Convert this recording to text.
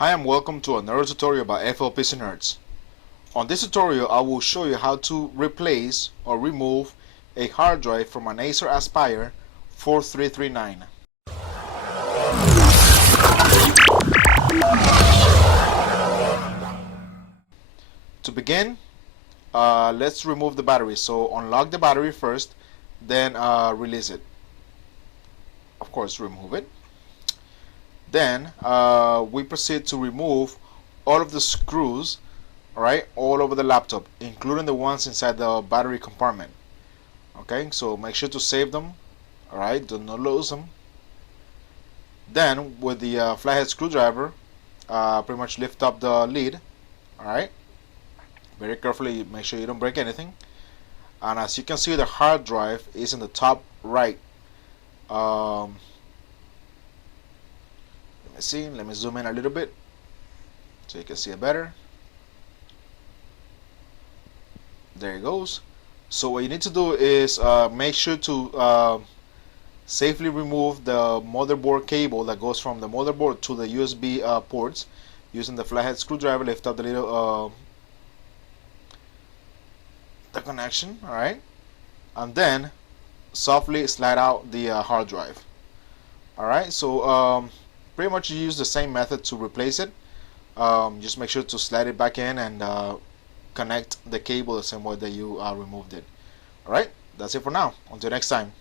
Hi and welcome to another tutorial by PC Nerds. On this tutorial I will show you how to replace or remove a hard drive from an Acer Aspire 4339. To begin, let's remove the battery. So unlock the battery first, then release it. Of course, remove it. Then we proceed to remove all of the screws, alright, all over the laptop, including the ones inside the battery compartment. Okay, so make sure to save them, alright, do not lose them. Then with the flathead screwdriver, pretty much lift up the lid, alright, very carefully, make sure you don't break anything. And as you can see, the hard drive is in the top right. Let me zoom in a little bit so you can see it better. There it goes. So what you need to do is make sure to safely remove the motherboard cable that goes from the motherboard to the USB ports using the flathead screwdriver. Lift up the little the connection, alright, and then softly slide out the hard drive. Alright, so pretty much you use the same method to replace it. Just make sure to slide it back in and connect the cable the same way that you removed it. Alright, that's it for now. Until next time.